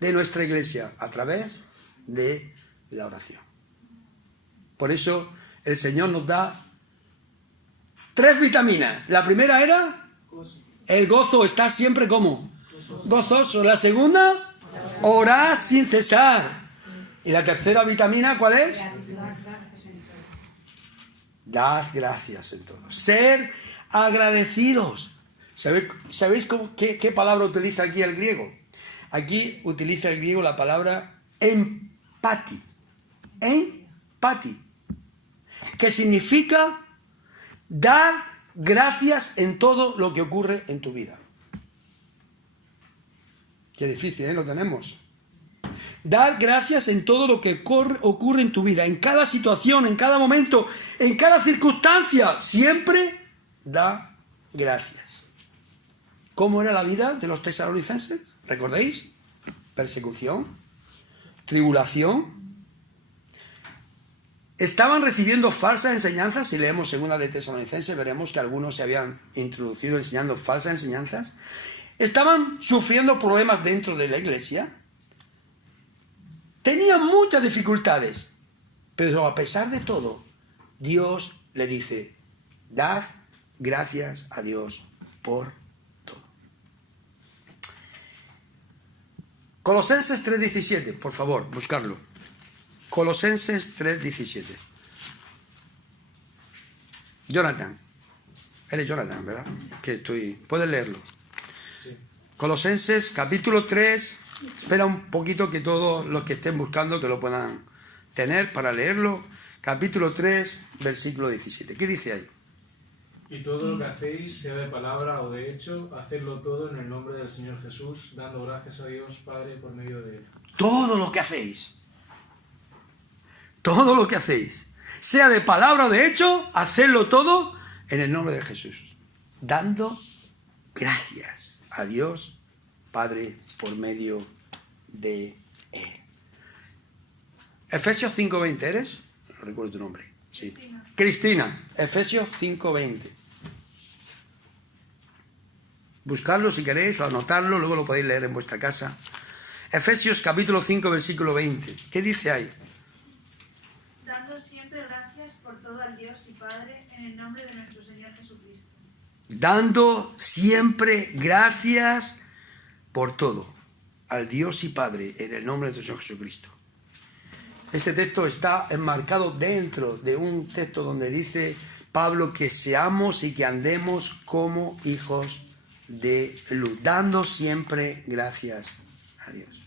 de nuestra iglesia a través de la oración. Por eso el Señor nos da 3 vitaminas. La primera era el gozo, está siempre como gozoso. La segunda, orar sin cesar. Y la tercera vitamina, ¿cuál es? Dad gracias en todo. Ser agradecidos. ¿Sabéis qué palabra utiliza aquí el griego? Aquí utiliza el griego la palabra empati. Empati. Que significa dar gracias en todo lo que ocurre en tu vida. Qué difícil, ¿eh? Lo tenemos. Dar gracias en todo lo que ocurre en tu vida, en cada situación, en cada momento, en cada circunstancia. Siempre da gracias. ¿Cómo era la vida de los tesalonicenses? ¿Recordáis? Persecución, tribulación. Estaban recibiendo falsas enseñanzas. Si leemos segunda de Tesalonicenses, veremos que algunos se habían introducido enseñando falsas enseñanzas. Estaban sufriendo problemas dentro de la iglesia. Tenían muchas dificultades. Pero a pesar de todo, Dios le dice: dad gracias a Dios por todo. Colosenses 3:17, por favor, buscarlo. Colosenses 3:17. Jonathan. Eres Jonathan, ¿verdad? Puedes leerlo. Sí. Colosenses capítulo 3. Espera un poquito que todos los que estén buscando que lo puedan tener para leerlo. Capítulo 3, versículo 17. ¿Qué dice ahí? Y todo lo que hacéis, sea de palabra o de hecho, hacedlo todo en el nombre del Señor Jesús, dando gracias a Dios Padre por medio de Él. Todo lo que hacéis. Todo lo que hacéis, sea de palabra o de hecho, hacedlo todo en el nombre de Jesús, dando gracias a Dios Padre por medio de Él. Efesios 5:20, ¿eres? No recuerdo tu nombre. Sí. Cristina, Efesios 5:20. Buscarlo si queréis o anotarlo, luego lo podéis leer en vuestra casa. Efesios capítulo 5, versículo 20. ¿Qué dice ahí? Dando siempre gracias por todo al Dios y Padre en el nombre de nuestro Señor Jesucristo. Dando siempre gracias por todo al Dios y Padre en el nombre de nuestro Señor Jesucristo. Este texto está enmarcado dentro de un texto donde dice Pablo que seamos y que andemos como hijos de luz, dando siempre gracias a Dios.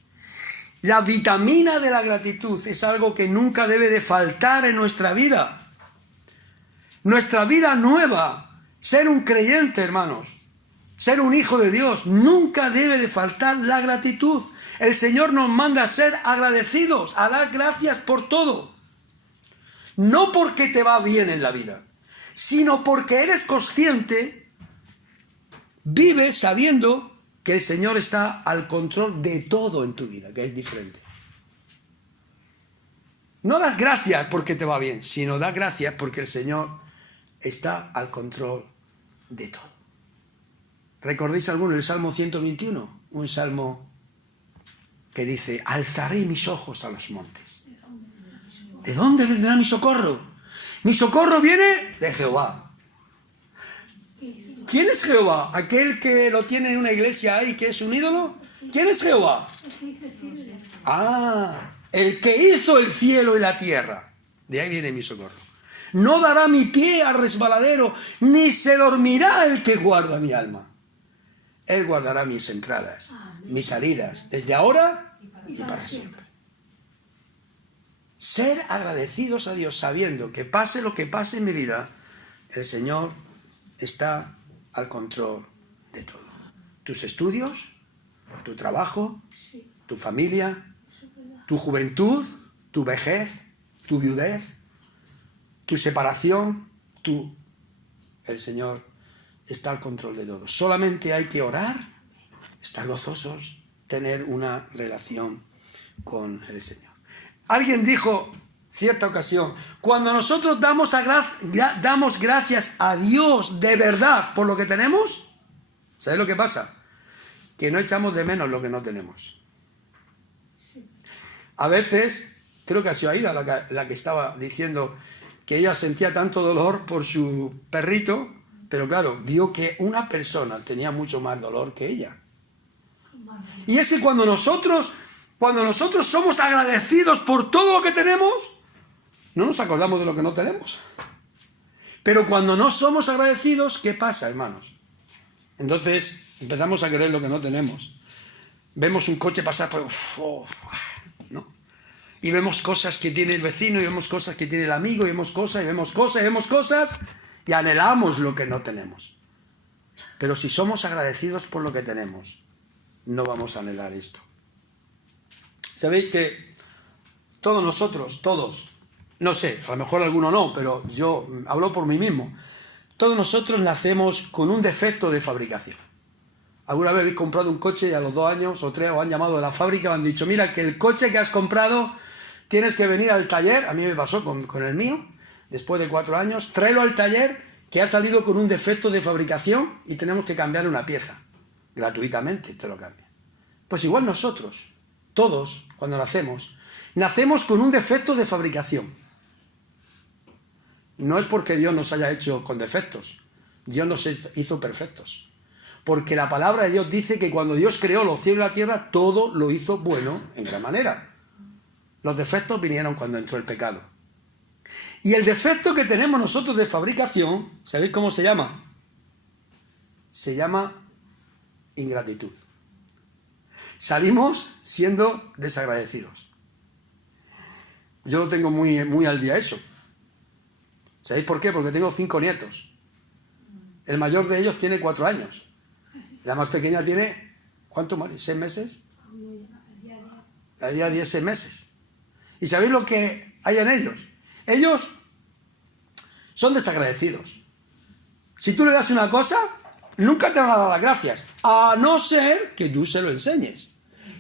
La vitamina de la gratitud es algo que nunca debe de faltar en nuestra vida. Nuestra vida nueva, ser un creyente, hermanos, ser un hijo de Dios, nunca debe de faltar la gratitud. El Señor nos manda a ser agradecidos, a dar gracias por todo. No porque te va bien en la vida, sino porque eres consciente, vives sabiendo que el Señor está al control de todo en tu vida, que es diferente. No das gracias porque te va bien, sino das gracias porque el Señor está al control de todo. ¿Recordáis alguno el Salmo 121? Un salmo que dice, alzaré mis ojos a los montes. ¿De dónde vendrá mi socorro? Mi socorro viene de Jehová. ¿Quién es Jehová? ¿Aquel que lo tiene en una iglesia ahí que es un ídolo? ¿Quién es Jehová? Ah, el que hizo el cielo y la tierra. De ahí viene mi socorro. No dará mi pie al resbaladero, ni se dormirá el que guarda mi alma. Él guardará mis entradas, mis salidas, desde ahora y para siempre. Ser agradecidos a Dios sabiendo que pase lo que pase en mi vida, el Señor está al control de todo. Tus estudios, tu trabajo, tu familia, tu juventud, tu vejez, tu viudez, tu separación, el Señor está al control de todo. Solamente hay que orar, estar gozosos, tener una relación con el Señor. Alguien dijo, cierta ocasión, cuando nosotros damos gracias a Dios de verdad por lo que tenemos, ¿sabes lo que pasa? Que no echamos de menos lo que no tenemos. A veces, creo que ha sido Aida la que estaba diciendo que ella sentía tanto dolor por su perrito, pero claro, vio que una persona tenía mucho más dolor que ella. Y es que cuando nosotros somos agradecidos por todo lo que tenemos, no nos acordamos de lo que no tenemos. Pero cuando no somos agradecidos, ¿qué pasa, hermanos? Entonces empezamos a querer lo que no tenemos. Vemos un coche pasar por... ¿no? Y vemos cosas que tiene el vecino, y vemos cosas que tiene el amigo, y vemos cosas, y vemos cosas, y vemos cosas, y anhelamos lo que no tenemos. Pero si somos agradecidos por lo que tenemos, no vamos a anhelar esto. Sabéis que todos nosotros, no sé, a lo mejor alguno no, pero yo hablo por mí mismo, todos nosotros nacemos con un defecto de fabricación. ¿Alguna vez habéis comprado un coche y a los 2 años o 3 os han llamado de la fábrica y os han dicho, mira, que el coche que has comprado tienes que venir al taller? A mí me pasó con el mío, después de 4 años, tráelo al taller que ha salido con un defecto de fabricación y tenemos que cambiarle una pieza. Gratuitamente te lo cambian. Pues igual nosotros, todos, cuando nacemos con un defecto de fabricación. No es porque Dios nos haya hecho con defectos. Dios nos hizo perfectos. Porque la palabra de Dios dice que cuando Dios creó los cielos y la tierra, todo lo hizo bueno en gran manera. Los defectos vinieron cuando entró el pecado. Y el defecto que tenemos nosotros de fabricación, ¿sabéis cómo se llama? Se llama ingratitud. Salimos siendo desagradecidos. Yo lo tengo muy, muy al día eso. ¿Sabéis por qué? Porque tengo 5 nietos. El mayor de ellos tiene 4 años. La más pequeña tiene, ¿cuánto, Mari? ¿6 meses? La día 10, 6 meses. ¿Y sabéis lo que hay en ellos? Ellos son desagradecidos. Si tú le das una cosa, nunca te van a dar las gracias, a no ser que tú se lo enseñes,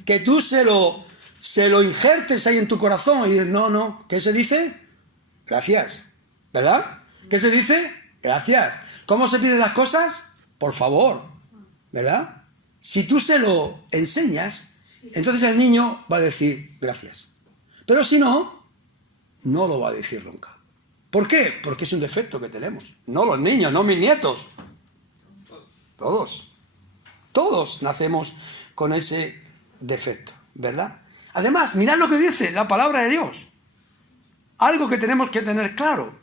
que tú se lo injertes ahí en tu corazón y dices, no, ¿qué se dice? Gracias, ¿verdad? ¿Qué se dice? Gracias. ¿Cómo se piden las cosas? Por favor, ¿verdad? Si tú se lo enseñas, entonces el niño va a decir gracias. Pero si no, no lo va a decir nunca. ¿Por qué? Porque es un defecto que tenemos. No los niños, no mis nietos. Todos nacemos con ese defecto, ¿verdad? Además, mirad lo que dice la palabra de Dios. Algo que tenemos que tener claro.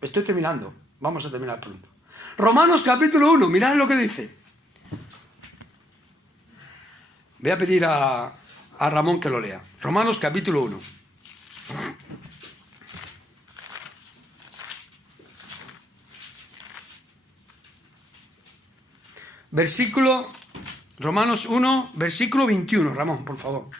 Estoy terminando, vamos a terminar pronto. Romanos capítulo 1, mirad lo que dice. Voy a pedir a Ramón que lo lea. Romanos capítulo 1. Romanos 1, versículo 21. Ramón, por favor.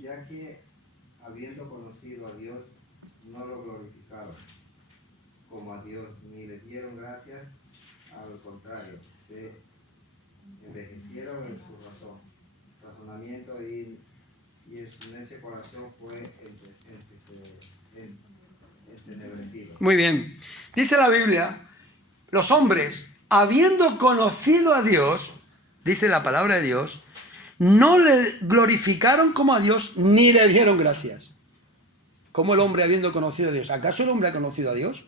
ya que habiendo conocido a Dios, no lo glorificaron como a Dios, ni le dieron gracias, al contrario, se envejecieron en su razonamiento y en su necio corazón fue entenebrecido. Muy bien. Dice la Biblia, los hombres, habiendo conocido a Dios, dice la palabra de Dios, no le glorificaron como a Dios, ni le dieron gracias. ¿Cómo el hombre habiendo conocido a Dios? ¿Acaso el hombre ha conocido a Dios?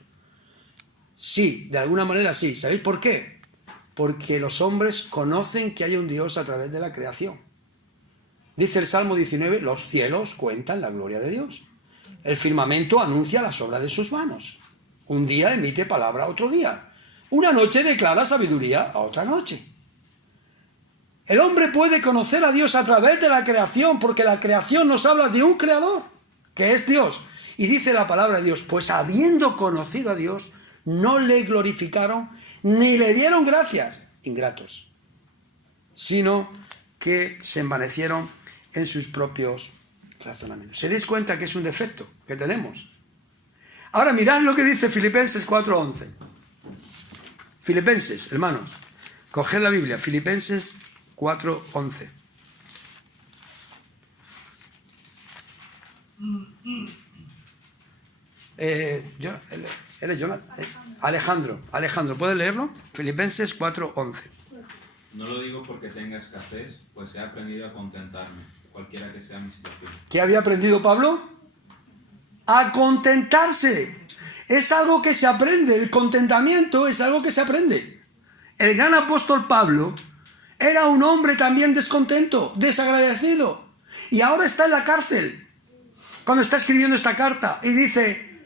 Sí, de alguna manera sí. ¿Sabéis por qué? Porque los hombres conocen que hay un Dios a través de la creación. Dice el Salmo 19, los cielos cuentan la gloria de Dios. El firmamento anuncia las obras de sus manos. Un día emite palabra a otro día. Una noche declara sabiduría a otra noche. El hombre puede conocer a Dios a través de la creación, porque la creación nos habla de un creador, que es Dios. Y dice la palabra de Dios, pues habiendo conocido a Dios, no le glorificaron ni le dieron gracias, ingratos, sino que se envanecieron en sus propios razonamientos. ¿Se dais cuenta que es un defecto que tenemos? Ahora mirad lo que dice Filipenses 4:11. Filipenses, hermanos, coged la Biblia, Filipenses 4:11. Alejandro, ¿puedes leerlo? Filipenses 4:11. No lo digo porque tenga escasez, pues he aprendido a contentarme, cualquiera que sea mi situación. ¿Qué había aprendido Pablo? A contentarse. Es algo que se aprende, el contentamiento es algo que se aprende. El gran apóstol Pablo era un hombre también descontento, desagradecido, y ahora está en la cárcel, cuando está escribiendo esta carta, y dice,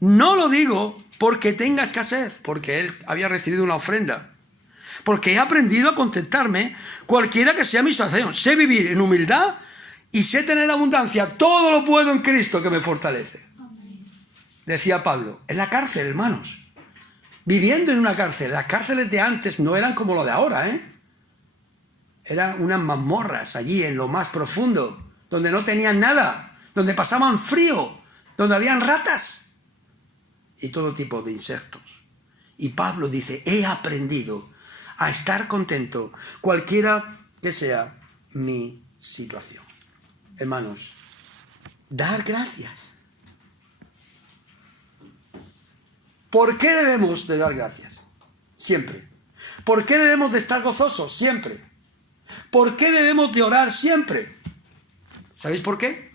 no lo digo porque tenga escasez, porque él había recibido una ofrenda, porque he aprendido a contentarme cualquiera que sea mi situación. Sé vivir en humildad y sé tener abundancia. Todo lo puedo en Cristo que me fortalece. Decía Pablo, en la cárcel, hermanos. Viviendo en una cárcel. Las cárceles de antes no eran como lo de ahora, ¿eh? Eran unas mazmorras allí en lo más profundo, donde no tenían nada, donde pasaban frío, donde habían ratas y todo tipo de insectos. Y Pablo dice, he aprendido a estar contento, cualquiera que sea mi situación. Hermanos, dar gracias. ¿Por qué debemos de dar gracias? Siempre. ¿Por qué debemos de estar gozosos? Siempre. ¿Por qué debemos de orar siempre? ¿Sabéis por qué?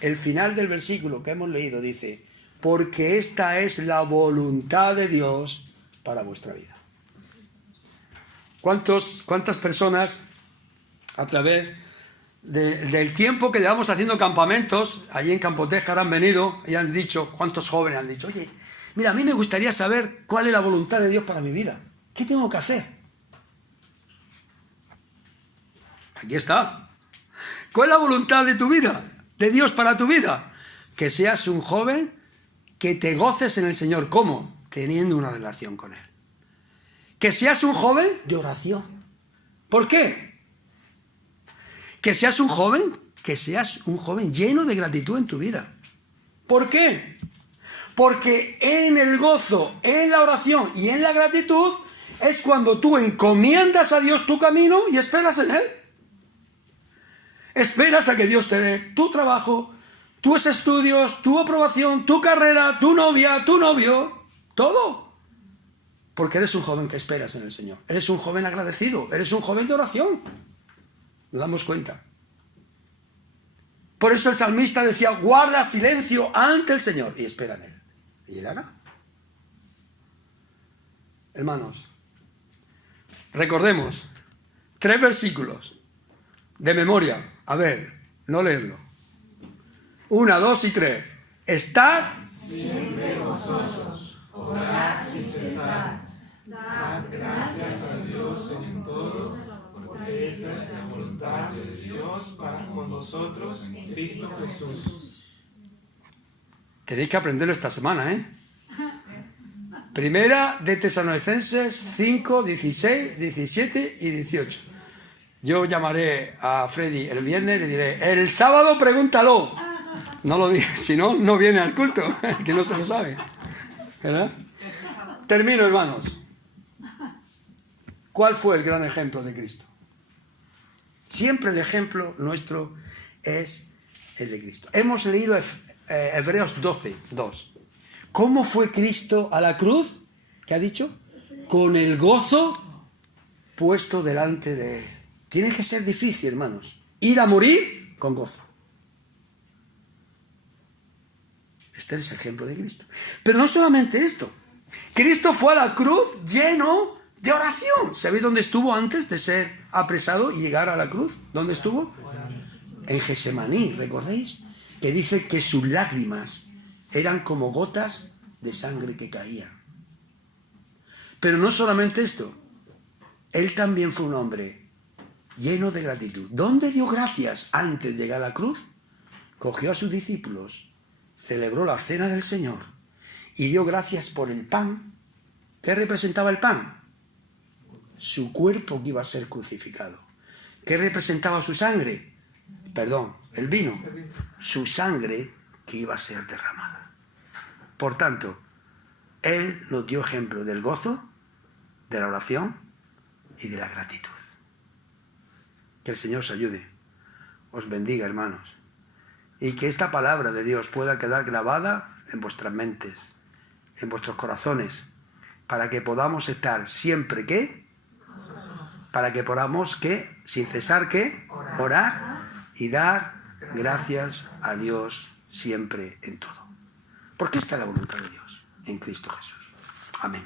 El final del versículo que hemos leído dice, porque esta es la voluntad de Dios para vuestra vida. ¿Cuántas personas a través del tiempo que llevamos haciendo campamentos, allí en Campotejar han venido y han dicho, cuántos jóvenes han dicho, oye, mira, a mí me gustaría saber cuál es la voluntad de Dios para mi vida. ¿Qué tengo que hacer? Aquí está. ¿Cuál es la voluntad de tu vida? De Dios para tu vida. Que seas un joven que te goces en el Señor. ¿Cómo? Teniendo una relación con Él. Que seas un joven de oración. ¿Por qué? Que seas un joven lleno de gratitud en tu vida. ¿Por qué? Porque en el gozo, en la oración y en la gratitud es cuando tú encomiendas a Dios tu camino y esperas en Él. Esperas a que Dios te dé tu trabajo, tus estudios, tu aprobación, tu carrera, tu novia, tu novio, todo. Porque eres un joven que esperas en el Señor. Eres un joven agradecido, eres un joven de oración. Nos damos cuenta. Por eso el salmista decía, guarda silencio ante el Señor y espera en Él. Y Él hará. Hermanos, recordemos 3 versículos de memoria. A ver, no leerlo. 1, 2 y 3. Estad siempre gozosos, orad sin cesar, dad gracias a Dios en todo, porque esa es la voluntad de Dios para con vosotros en Cristo Jesús. Tenéis que aprenderlo esta semana, ¿eh? Primera de Tesalonicenses 5, 16, 17 y 18. Yo llamaré a Freddy el viernes y le diré, el sábado pregúntalo. No lo digas, si no, no viene al culto, que no se lo sabe. ¿Verdad? Termino, hermanos. ¿Cuál fue el gran ejemplo de Cristo? Siempre el ejemplo nuestro es el de Cristo. Hemos leído Hebreos 12, 2. ¿Cómo fue Cristo a la cruz? ¿Qué ha dicho? Con el gozo puesto delante de él. Tiene que ser difícil, hermanos. Ir a morir con gozo. Este es el ejemplo de Cristo. Pero no solamente esto. Cristo fue a la cruz lleno de oración. ¿Sabéis dónde estuvo antes de ser apresado y llegar a la cruz? ¿Dónde estuvo? En Getsemaní, ¿recordáis? Que dice que sus lágrimas eran como gotas de sangre que caían. Pero no solamente esto. Él también fue un hombre lleno de gratitud. ¿Dónde dio gracias antes de llegar a la cruz? Cogió a sus discípulos, celebró la cena del Señor y dio gracias por el pan. ¿Qué representaba el pan? Su cuerpo que iba a ser crucificado. ¿Qué representaba su sangre? Perdón, el vino. Su sangre que iba a ser derramada. Por tanto, Él nos dio ejemplo del gozo, de la oración y de la gratitud. Que el Señor os ayude, os bendiga, hermanos, y que esta palabra de Dios pueda quedar grabada en vuestras mentes, en vuestros corazones, para que podamos estar siempre, ¿qué? Para que podamos, ¿qué? Sin cesar, ¿qué? Orar y dar gracias a Dios siempre en todo. Porque esta es la voluntad de Dios en Cristo Jesús. Amén.